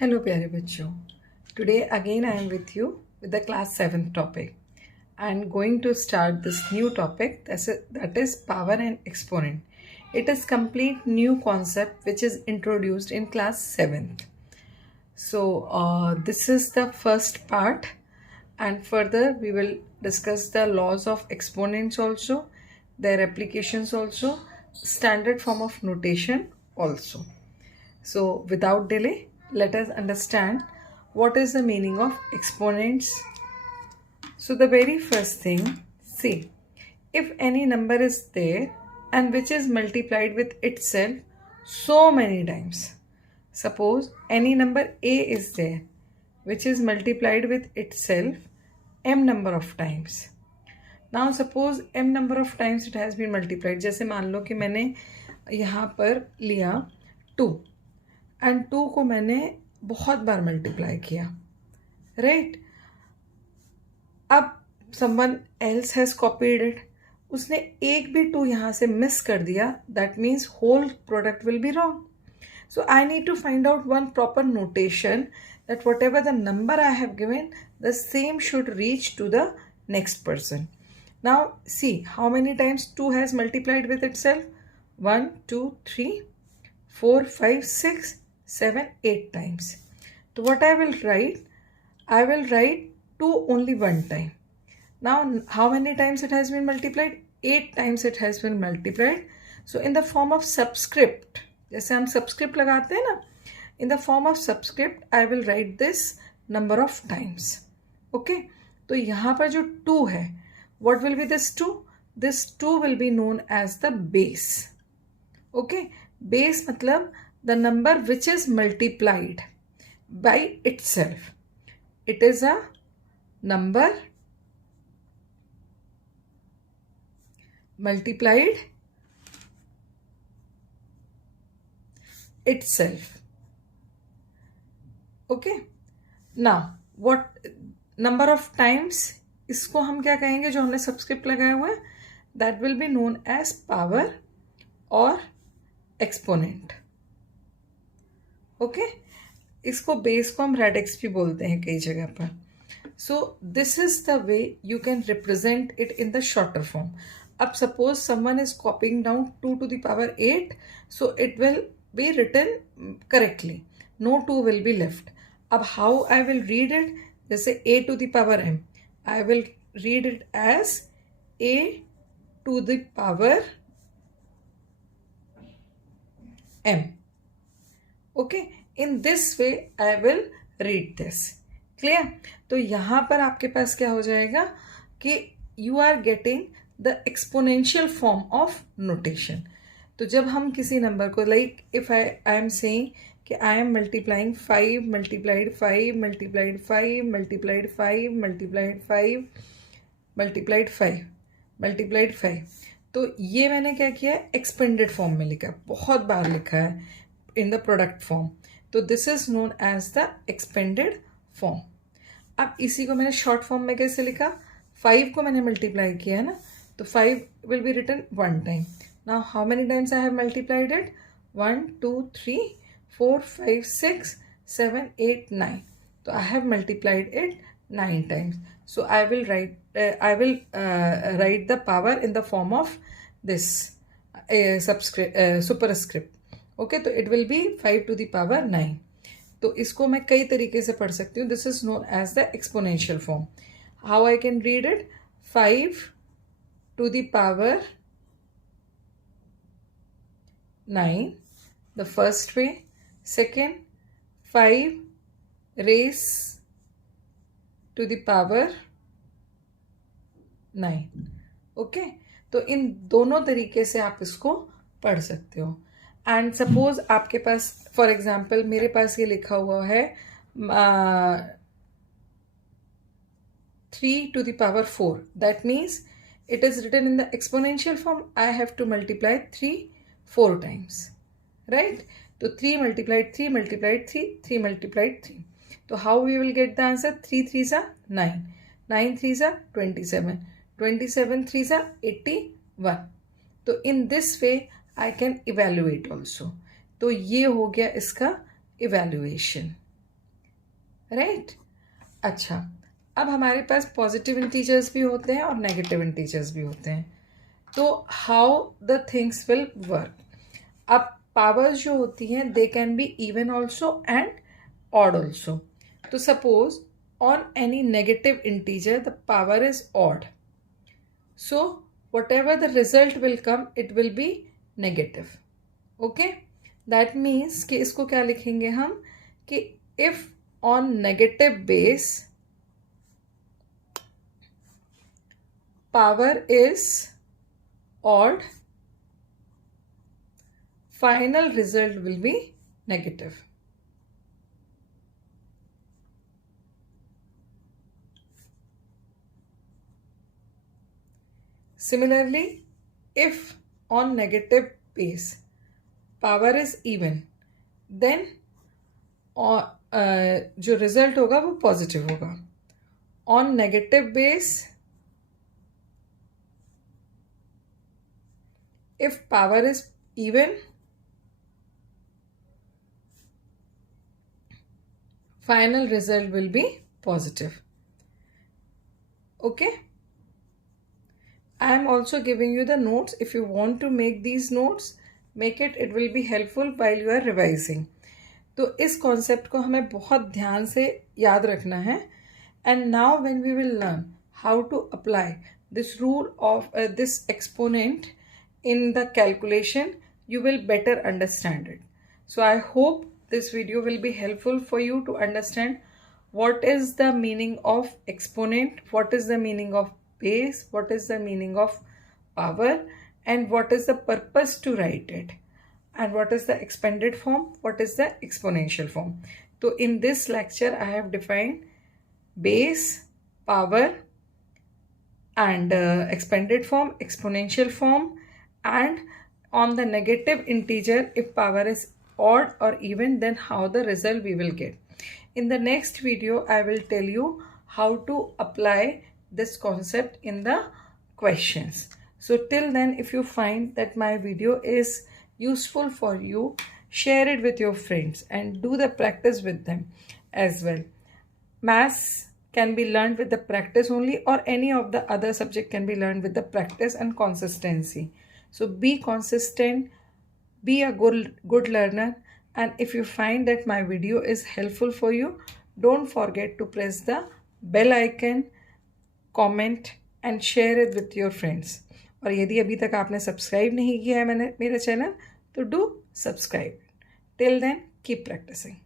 Hello प्यारे बच्चों. Today again I am with you with the class 7th topic. I am going to start this new topic that is power and exponent. It is complete new concept which is introduced in class 7th. So this is the first part, and further we will discuss the laws of exponents also, their applications also, standard form of notation also. So without delay, let us understand what is the meaning of exponents. So the very first thing, see, if any number is there and which is multiplied with itself so many times. Suppose any number a is there which is multiplied with itself m number of times. Now suppose m number of times it has been multiplied. जैसे मान लो कि मैंने यहाँ पर लिया 2 and 2 को मैंने बहुत बार मल्टीप्लाई किया, राइट? अब someone else has copied it, उसने एक भी 2 यहाँ से मिस कर दिया, that means whole product will be wrong. So I need to find out one proper notation that whatever the number I have given, the same should reach to the next person. Now see how many times 2 has multiplied with itself. 1, 2, 3, 4, 5, 6, 7, 8 times. So what I will write? I will write 2 only one time. Now how many times it has been multiplied? 8 times it has been multiplied. So in the form of subscript, जैसे हम subscript लगाते हैं ना, in the form of subscript I will write this number of times. Okay, तो यहाँ पर जो 2 है, what will be this 2? This 2 will be known as the base. Okay, base मतलब the number which is multiplied by itself. It is a number multiplied itself. Okay, now what number of times, इसको हम क्या कहेंगे जो हमने subscript लगाया हुआ है, that will be known as power और exponent. Okay, इसको बेस को हम रेडिक्स भी बोलते हैं कई जगह पर. So this is the way you can represent it in the shorter form. अब suppose someone is copying down 2 to the power 8, so it will be written correctly. No 2 will be left. अब how I will read it? जैसे a to the power m, I will read it as a to the power m. Okay, in this way I will read this. Clear? तो यहाँ पर आपके पास क्या हो जाएगा कि you are getting the exponential form of notation. तो जब हम किसी नंबर को, like if I am saying कि I am multiplying 5 multiplied 5 multiplied 5 multiplied 5 multiplied 5 multiplied 5 multiplied 5, तो ये मैंने क्या किया है, एक्सपेंडेड फॉर्म में लिखा, बहुत बार लिखा है इन द प्रोडक्ट फॉर्म. तो this is known as the expanded form. अब इसी को मैंने शॉर्ट फॉर्म में कैसे लिखा? 5 को मैंने मल्टीप्लाई किया है ना, तो 5 will be written 1 time. Now how many times I have multiplied it? 1, 2, 3, 4, 5, 6, 7, 8, 9. So I have multiplied it 9 times. So I will write the power in the form of this superscript. Okay, so it will be 5 to the power 9. तो इसको मैं कई तरीके से पढ़ सकती हूँ. This is known as the exponential form. How I can read it? 5 to the power 9, the first way. Second, 5 raised to the power 9. Okay, तो इन दोनों तरीके से आप इसको पढ़ सकते हो. एंड सपोज आपके पास, फॉर एग्जाम्पल मेरे पास ये लिखा हुआ है 3 to the power 4. That means it is written in the exponential form. I have to multiply 3 4 times, right? So 3 multiplied 3 multiplied 3, 3 multiplied 3. So how we will get the answer? 3 3s are 9, 9 3s are 27, 27 3s are 81. So in this way I can evaluate also. तो ये हो गया इसका evaluation. Right. अच्छा, अब हमारे पास positive integers भी होते हैं और नेगेटिव इंटीजर्स भी होते हैं। तो how the things will work. अब पावर्स जो होती हैं they can be even also and odd also. तो suppose on any negative integer the power is odd, so whatever the result will come it will be negative. Okay, that means कि इसको क्या लिखेंगे हम कि if on negative base power is odd, final result will be negative. Similarly, if on negative base power is even, then जो result होगा वो positive होगा. On negative base if power is even, final result will be positive. Okay, I am also giving you the notes. If you want to make these notes, make it. It will be helpful while you are revising. तो इस concept को हमें बहुत ध्यान से याद रखना है. And now when we will learn how to apply this rule of this exponent in the calculation, you will better understand it. So I hope this video will be helpful for you to understand what is the meaning of exponent, what is the meaning of base, what is the meaning of power, and what is the purpose to write it, and what is the expanded form, what is the exponential form. So in this lecture I have defined base, power, and expanded form, exponential form, and on the negative integer if power is odd or even, then how the result we will get. In the next video I will tell you how to apply this concept in the questions. So till then, if you find that my video is useful for you, share it with your friends and do the practice with them as well. Maths can be learned with the practice only, or any of the other subject can be learned with the practice and consistency. So be consistent, be a good learner, and if you find that my video is helpful for you, don't forget to press the bell icon, comment and share it with your friends. और यदि अभी तक आपने subscribe नहीं किया है मेरा channel, तो do subscribe. Till then, keep practicing.